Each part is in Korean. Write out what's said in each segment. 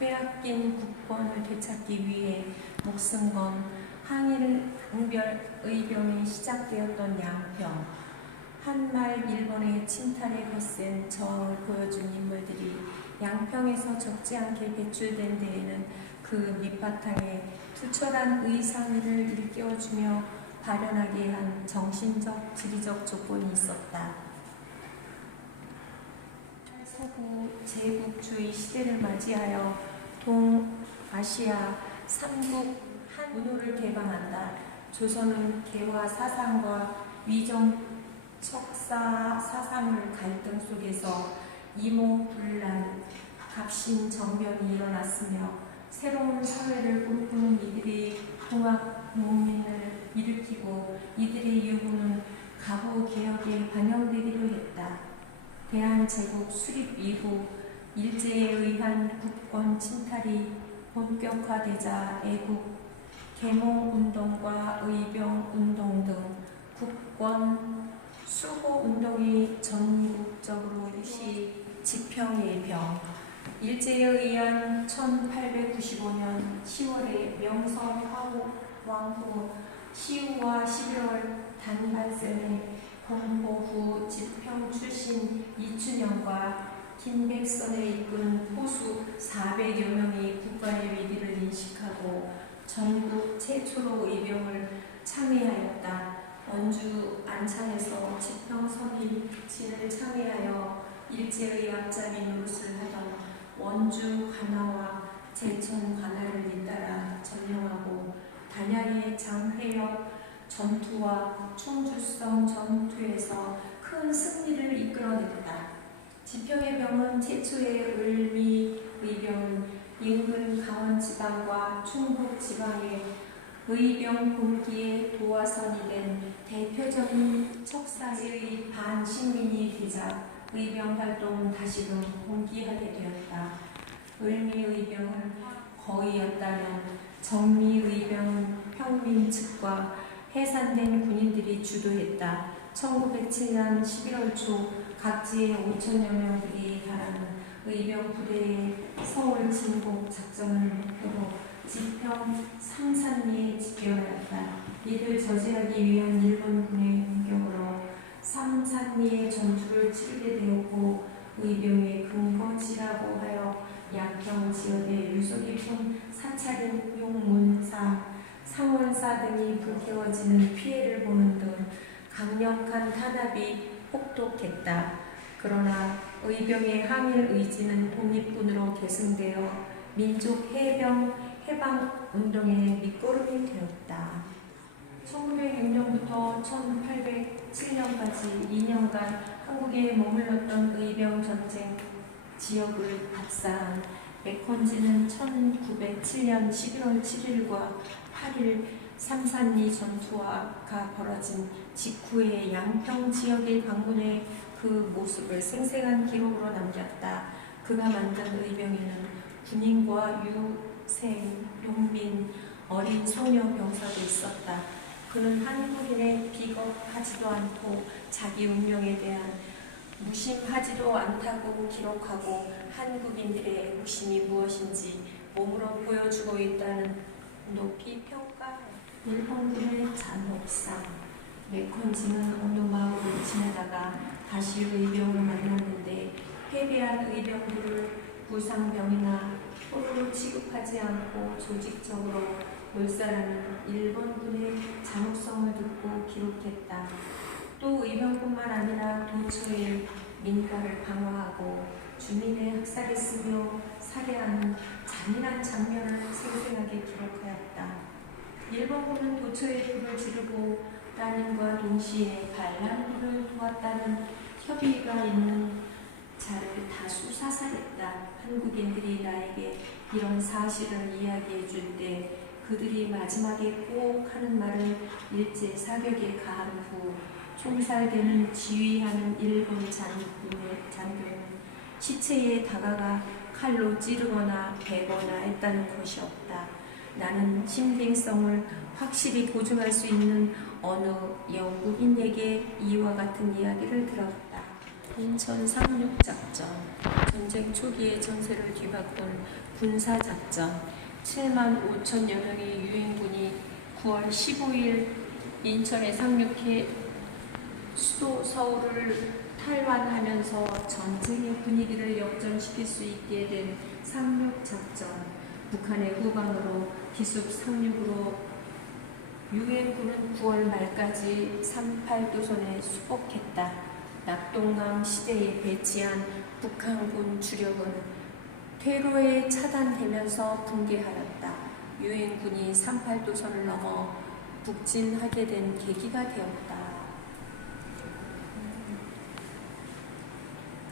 빼앗긴 국권을 되찾기 위해 목숨 건 항일 의병이 시작되었던 양평. 한말 일본의 침탈에 거센 저항을 보여준 인물들이 양평에서 적지 않게 배출된 데에는 그 밑바탕에 투철한 의상을 일깨워주며 발현하게 한 정신적, 지리적 조건이 있었다. 서구 제국주의 시대를 맞이하여 동아시아 삼국 한문호를 개방한다. 조선은 개화 사상과 위정 척사 사상을 갈등 속에서 이모분란, 갑신정변이 일어났으며 새로운 사회를 꿈꾸는 이들이 통합 농민을 일으키고 이들의 요구는 가부개혁에 반영되기도 했다. 대한제국 수립 이후 일제에 의한 국권 침탈이 본격화되자 애국 계몽운동과 의병운동 등 국권 수호운동이 전국적으로 일시 지평일병. 일제에 의한 1895년 10월에 명성 왕후 시우와 11월 단발쌤의 공보 후 지평 출신 이춘영과 김백선을 이끈 포수 400여 명이 국가의 위기를 인식하고 전국 최초로 의병을 참여하였다. 원주 안창에서 지평선임진을 참여하여 일제의 앞잡이 노릇을 하던 원주 관아와 제천 관아를 잇따라 점령하고 단양의 장회역 전투와 충주성 전투에서 큰 승리를 이끌어냈다. 지평의 병은 최초의 을미 의병은 인근 강원지방과 충북지방의 의병 공기의 도화선이 된 대표적인 척사의 반식민이 되자 의병 활동은 다시금 공기하게 되었다. 을미 의병은 거의였다면 정미 의병은 평민 측과 해산된 군인들이 주도했다. 1907년 11월 초 각지의 5천여 명들이 달하는 의병 부대의 서울 진공 작전을 목표로 지평 삼산리에 집결하였다. 이를 저지하기 위한 일본군의 공격으로 삼산리의 전투를 치르게 되었고 의병의 근거지라고 하여 양평 지역의 유서 깊은 사찰인 용문사, 상원사 등이 불태워지는 피해를 보는 등 강력한 탄압이 혹독했다. 그러나 의병의 항일 의지는 독립군으로 계승되어 민족 해방운동의 밑거름이 되었다. 1906년부터 1807년까지 2년간 한국에 머물렀던 의병 전쟁 지역을 답사한 맥컨지는 1907년 11월 7일과 8일 삼산리 전투가 벌어진 직후에 양평 지역을 방문해 그 모습을 생생한 기록으로 남겼다. 그가 만든 의병에는 군인과 유생, 농민, 어린 소녀 병사도 있었다. 그는 한국인의 비겁하지도 않고 자기 운명에 대한 무심하지도 않다고 기록하고 한국인들의 애국심이 무엇인지 몸으로 보여주고 있다는 높이 평가했다. 일본군의 잔혹상. 맥컨지는 어느 마을을 지나다가 다시 의병을 만났는데 패배한 의병들을 부상병이나 포로로 취급하지 않고 조직적으로 몰살하는 일본군의 잔혹성을 듣고 기록했다. 또 의병뿐만 아니라 도처의 민가를 방어하고 주민의 학살했으며 살해하는 잔인한 장면을 생생하게 기록하였다. 일본군은 도처에 불을 지르고 따님과 동시에 반란군을 도왔다는 협의가 있는 자를 다수 사살했다. 한국인들이 나에게 이런 사실을 이야기해 줄 때 그들이 마지막에 꼭 하는 말은 일제 사격에 가한 후 총살되는 지휘하는 일본 장교는 시체에 다가가 칼로 찌르거나 베거나 했다는 것이 없다. 나는 신빙성을 확실히 보증할 수 있는 어느 영국인에게 이와 같은 이야기를 들었다. 인천 상륙작전, 전쟁 초기에 전세를 뒤바꾼 군사작전, 7만 5천여 명의 유엔군이 9월 15일 인천에 상륙해 수도 서울을 탈환하면서 전쟁의 분위기를 역전시킬 수 있게 된 상륙작전, 북한의 후방으로 기습 상륙으로 유엔군은 9월 말까지 38도선에 수복했다. 낙동강 시대에 배치한 북한군 주력은 퇴로에 차단되면서 붕괴하였다. 유엔군이 38도선을 넘어 북진하게 된 계기가 되었다.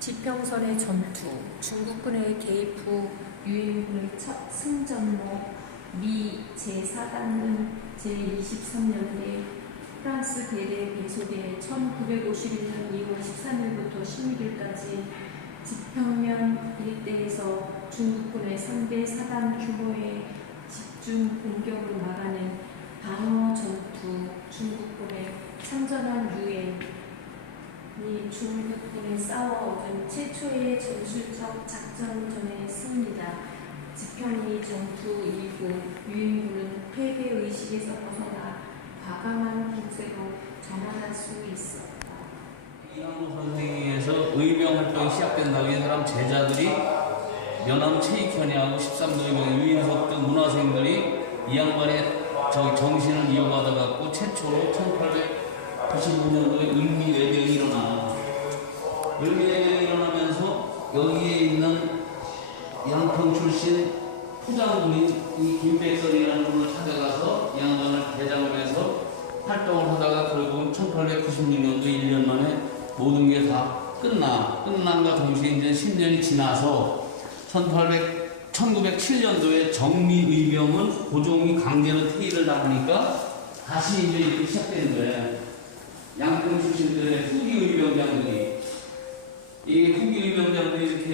지평선의 전투, 중국군의 개입 후 유엔군의 첫 승전로 미 제4단은 제23년에 프랑스 대대에 배속돼 1951년 2월 13일부터 16일까지 지평면 일대에서 중국군의 3대 4단 규모의 집중 공격을 막아낸 방어 전투, 중국군의 참전한 유엔이 중국군에 싸워 얻은 최초의 전술적 작전전의 승리다. 지평리 전투 이후 유엔군은 패배의식에서 벗어나 과감한 공세로 전환할 수 있었다. 이항로 선생에서 의병 활동이 시작된다고 이 사람 제자들이 연암 최익현이하고 13도 의병 유인석 등 문화생들이 이 양반의 정신을 이어받아 갖고 최초로 1896년도에 을미외병이 일어나. 을미외병이 일어나면서 여기에 있는 양평 출신 포장군인 이 김백선이라는 분을 찾아가서 이 양반을 대장으로 해서 활동을 하다가 결국은 1896년도 1년 만에 모든 게 다 끝남과 동시에 이제 10년이 지나서 1907년도에 정미의병은 고종이 강제로 퇴위를 당하니까 다시 이제 이렇게 시작된 거예요. 양평 출신들의 후기의병장들이 이 후기의병장들이 이렇게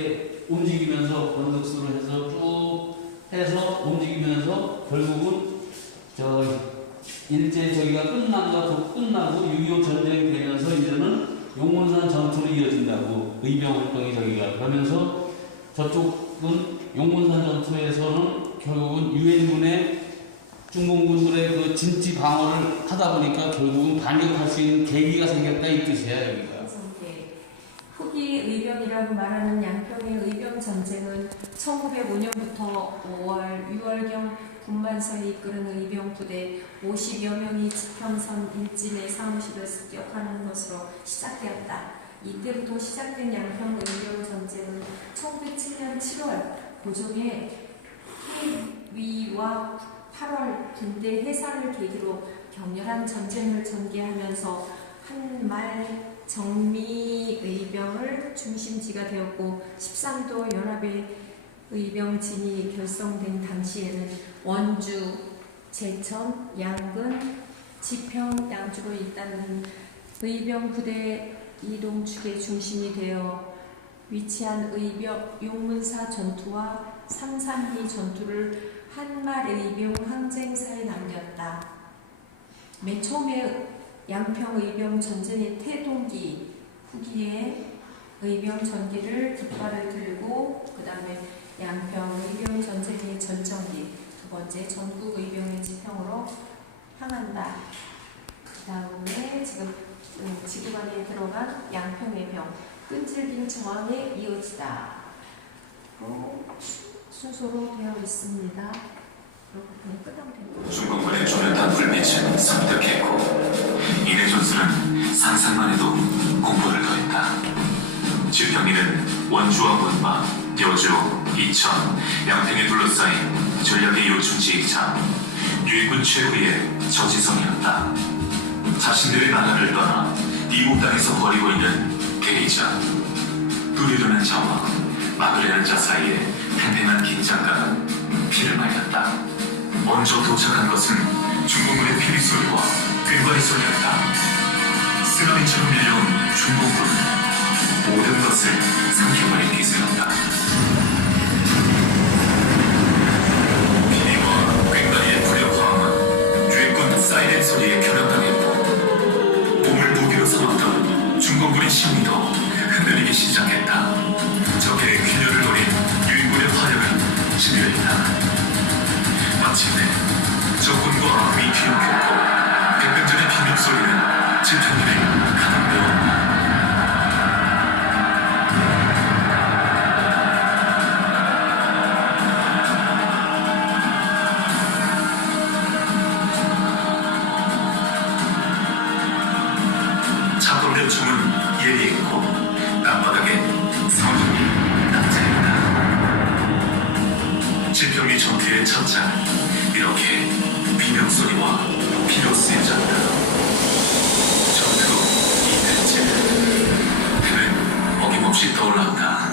움직이면서 권득수를 해서 쭉 해서 움직이면서 결국은 일제 저기가 끝나고 6.25 전쟁이 되면서 이제는 용문산 전투로 이어진다고 의병 활동이 저기가 그러면서 저쪽은 용문산 전투에서는 결국은 유엔군의 중공군들의 그 진지 방어를 하다 보니까 결국은 반격할 수 있는 계기가 생겼다 이 뜻이야 여기가. 후기 의병이라고 말하는 양평의 의병 전쟁은 1905년부터 5월, 6월경 군만서에 이끄는 의병 부대 50여 명이 지평선 일진의 사무실을 습격하는 것으로 시작되었다. 이때부터 시작된 양평 의병 전쟁은 1907년 7월 고종의 해위와 8월 군대 해산을 계기로 격렬한 전쟁을 전개하면서 한말 정미의병을 중심지가 되었고 13도 연합의 의병진이 결성된 당시에는 원주, 제천, 양근, 지평, 양주로 잇따르는 의병 부대 이동축의 중심이 되어 위치한 의병 용문사 전투와 삼산리 전투를 한말 의병 항쟁사에 남겼다. 맨 처음에 양평 의병 전쟁의 태동기 후기에 의병 전기를 깃발을 들고 그 다음에 양평 의병 전쟁의 전정기 두 번째 전국 의병의 지평으로 향한다. 그 다음에 지금 지구반에 들어간 양평 의병 끈질긴 저항에 이어지다. 순서로 되어 있습니다. 중공군의 조련탄 불빛은 섬뜩했고 이내 전술은 상상만 해도 공포를 더했다. 지평리는 원주와 원마, 여주, 이천, 양평에 둘러싸인 전략의 요충지이자 유엔군 최후의 저지성이었다. 자신들의 나라를 떠나 이국 땅에서 벌이고 있는 게리자, 두리르는 자와 막으려는 자 사이에 팽팽한 긴장감은 피를 말렸다. 먼저 도착한 것은 중공군의 피리소리와 괭과리 소리였다. 쓰나미처럼 밀려온 중공군은 모든 것을 삼켜버린 기세였다. 피리와 괭과리의 불협화음은 유엔군 사이렌 소리에 결연당했고 몸을 무기로 삼았던 중공군의 심리도 흔들리기 시작했다. 적의 균열을 노린 유인군의 화력은 집요했다. 마침내 적군과 아픔이 귀역했고 백병전의 비명 소리는 집현들이 가득 메웠다. 작업된 총은 예리했고 땅바닥에 성적이 낙차했다. 지평리 전투의 첫 장, 이렇게 비명소리와 피로 쓰여졌다. 전투 2년째. 해는 어김없이 떠올랐다.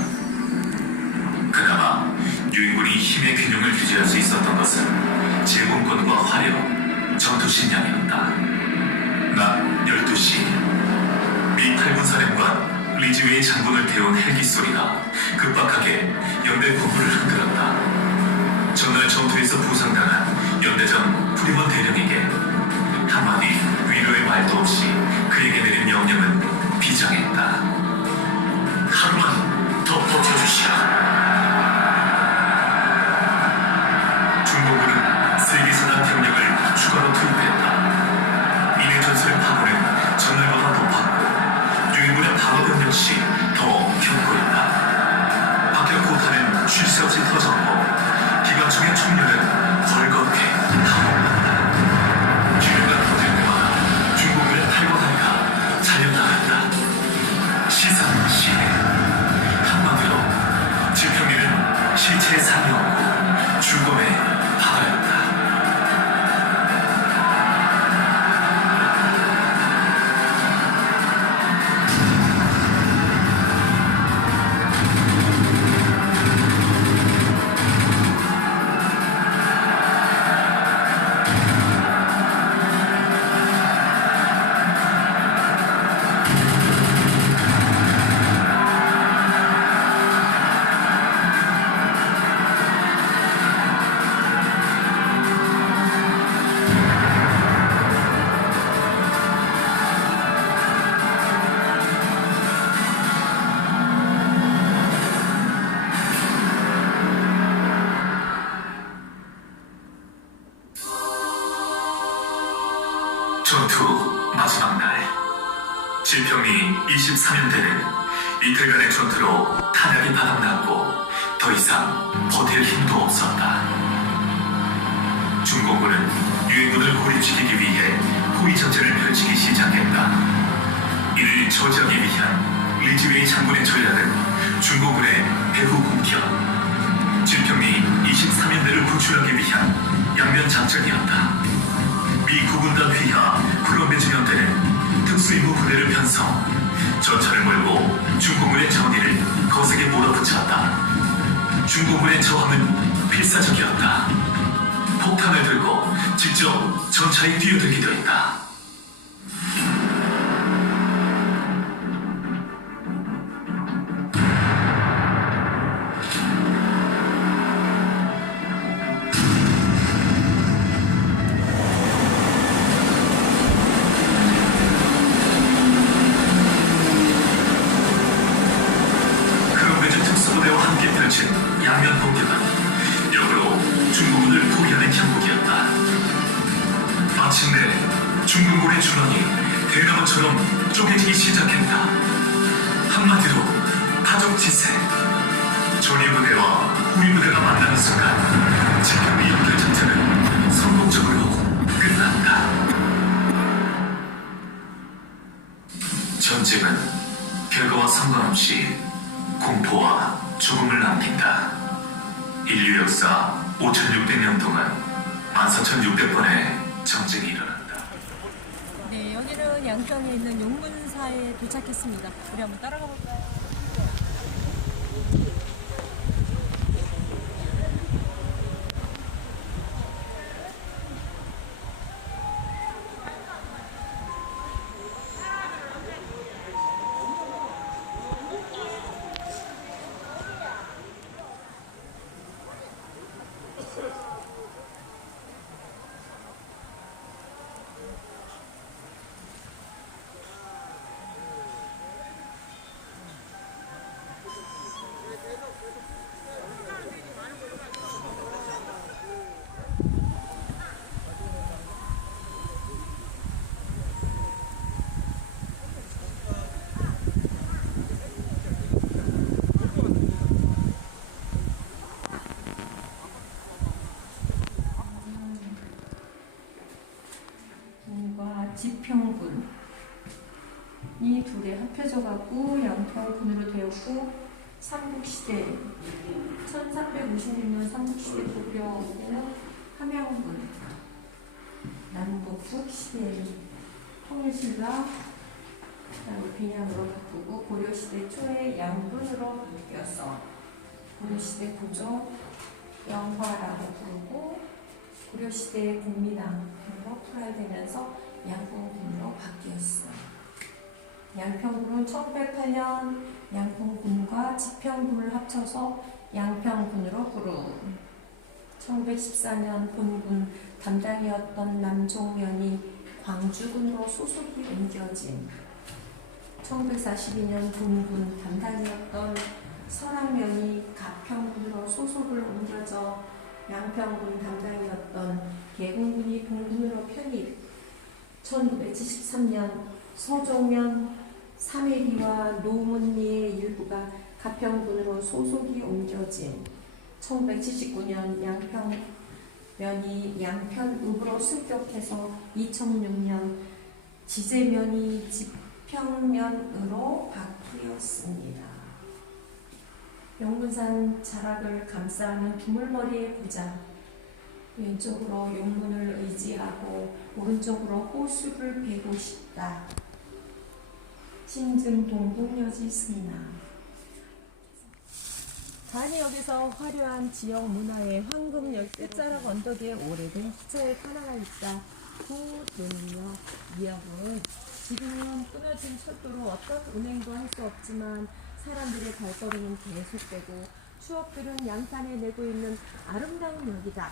그나마 유인군이 힘의 균형을 유지할 수 있었던 것은 제공권과 화력, 전투 신량이었다. 낮 12시 미 8군 사령관 리즈웨이 장군을 태운 헬기 소리가 급박하게 연대 본부를 흔들었다. 전날 전투에서 부상당한 연대장 프리먼 대령에게 한마디 위로의 말도 없이 그에게 내린 명령은 비장했다. 하루만 더 버텨주시라. 중공군은 세계선한 병력을 추가로 투입했다. 이내 전술의 파고는 전날보다 높았고 유인군의 방어병 역시 더 견고했다. 박혁 고탄은 쉴 새 없이 터졌고 기관총의 총열은 벌겋게 타올랐다. 기류가 터질 때마다 중공군의 팔과 다리가 잘려나갔다. 시상시해. 한마디로 지평리는 실체의 상이 없고 죽음의 바다였다. 전투 마지막 날 지평리 23연대는 이틀간의 전투로 탄약이 바닥났고 더 이상 버틸 힘도 없었다. 중공군은 유인군을 고립시키기 위해 포위 전쟁을 펼치기 시작했다. 이를 저지하기 위한 리즈웨이 장군의 전략은 중공군의 배후 공격, 지평리 23연대를 구출하기 위한 양면 작전이었다. 미 9군단 휘하 콜롬비아 연대는 특수임무 부대를 편성, 전차를 몰고 중공군의 전의를 거세게 몰아붙였다. 중공군의 저항은 필사적이었다. 폭탄을 들고 직접 전차에 뛰어들기도 했다. 특수부대와 함께 펼친 양면 공격은 역으로 중공군을 포기하는 형국이었다. 마침내 중공군의 중앙이 대나무처럼 쪼개지기 시작했다. 한마디로 타적지세. 전위부대와 후위부대가 만나는 순간 지평리 연결 작전은 성공적으로 끝났다. 전쟁은 결과와 상관없이 공포와 죽음을 남긴다. 인류 역사 5,600년 동안 14,600번의 전쟁이 일어난다. 네, 여기는 양평에 있는 용문사에 도착했습니다. 우리 한번 따라가 볼까요? 지평군 이 둘이 합혀져 갖고 양평군으로 되었고 삼국시대 1356년 삼국시대 고려 때는 함양군 남북국 시대 통일신라 그다음에 bin양으로 바꾸고 고려시대 초에 양군으로 바뀌어서 고려시대 고종 영화라고 부르고 고려시대 국민왕으로 포괄되면서 양평군으로 바뀌었어요. 양평군은 1908년 양평군과 지평군을 합쳐서 양평군으로 부르 1914년 본군 담당이었던 남종면이 광주군으로 소속이 옮겨진 1942년 본군 담당이었던 설학면이 가평군으로 소속을 옮겨져 양평군 담당이었던 계공군이 본군으로 편입 1973년 서종면 삼해리와 노문리의 일부가 가평군으로 소속이 옮겨진 1979년 양평면이 양편읍으로 승격해서 2006년 지제면이 지평면으로 바뀌었습니다. 용문산 자락을 감싸는 두물머리의 부자 왼쪽으로 용문을 의지하고 오른쪽으로 호수를 베고 싶다. 신증동 동여지 승나 잔해역에서 화려한 지역 문화의 황금 열쇠 끝자락 언덕에 오래된 기차의 하나가 있다. 구둔역. 이 역은 지금은 끊어진 철도로 어떤 운행도 할 수 없지만 사람들의 발걸음은 계속되고 추억들은 양산에 내고 있는 아름다운 역이다.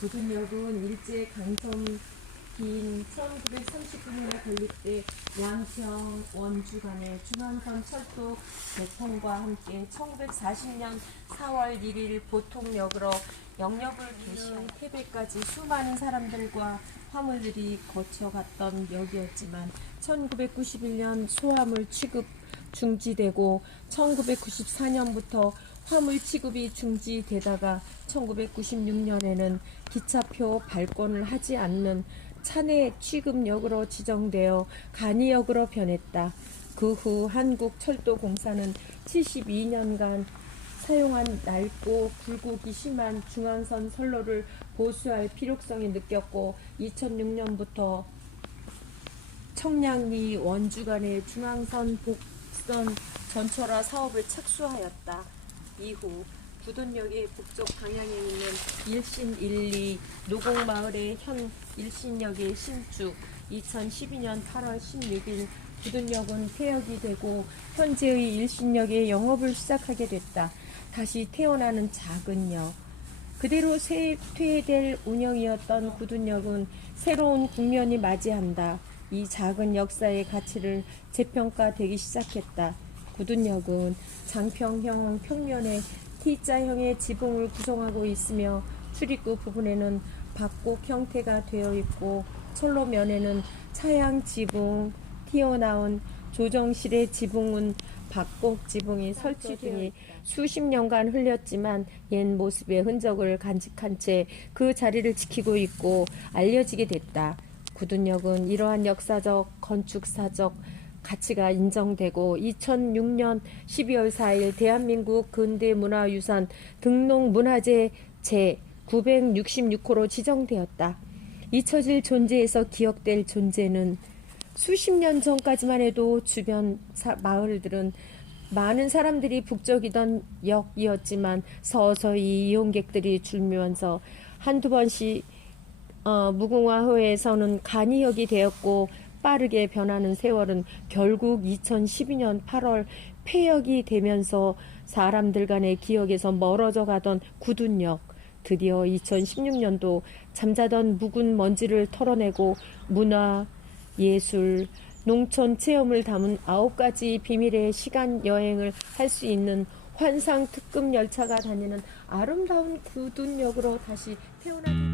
구둔역은 일제 강점기인 1939년에 건립돼 양평, 원주 간의 중앙선 철도 개통과 함께 1940년 4월 1일 보통역으로 영역을 개시한 태백까지 수많은 사람들과 화물들이 거쳐갔던 역이었지만 1991년 소화물 취급 중지되고 1994년부터 화물 취급이 중지되다가 1996년에는 기차표 발권을 하지 않는 차내 취급역으로 지정되어 간이역으로 변했다. 그 후 한국철도공사는 72년간 사용한 낡고 굴곡이 심한 중앙선 선로를 보수할 필요성이 느꼈고 2006년부터 청량리 원주 간의 중앙선 복선 전철화 사업을 착수하였다. 이후 구둔역의 북쪽 방향에 있는 일신 1, 2 노곡마을의 현 일신역의 신축 2012년 8월 16일 구둔역은 폐역이 되고 현재의 일신역의 영업을 시작하게 됐다. 다시 태어나는 작은 역. 그대로 쇠퇴될 운영이었던 구둔역은 새로운 국면이 맞이한다. 이 작은 역사의 가치를 재평가되기 시작했다. 구둔역은 장평형 평면에 T자형의 지붕을 구성하고 있으며 출입구 부분에는 박곡 형태가 되어 있고 철로면에는 차양 지붕, 튀어나온 조정실의 지붕은 박곡 지붕이 설치 등이 수십 년간 흘렸지만 옛 모습의 흔적을 간직한 채 그 자리를 지키고 있고 알려지게 됐다. 구둔역은 이러한 역사적, 건축사적 가치가 인정되고 2006년 12월 4일 대한민국 근대문화유산 등록문화재 제966호로 지정되었다. 잊혀질 존재에서 기억될 존재는 수십 년 전까지만 해도 주변 마을들은 많은 사람들이 북적이던 역이었지만 서서히 이용객들이 줄면서 한두 번씩 무궁화호에서는 간이역이 되었고 빠르게 변하는 세월은 결국 2012년 8월 폐역이 되면서 사람들 간의 기억에서 멀어져 가던 구둔역, 드디어 2016년도 잠자던 묵은 먼지를 털어내고 문화, 예술, 농촌 체험을 담은 9가지 비밀의 시간 여행을 할 수 있는 환상 특급 열차가 다니는 아름다운 구둔역으로 다시 태어나기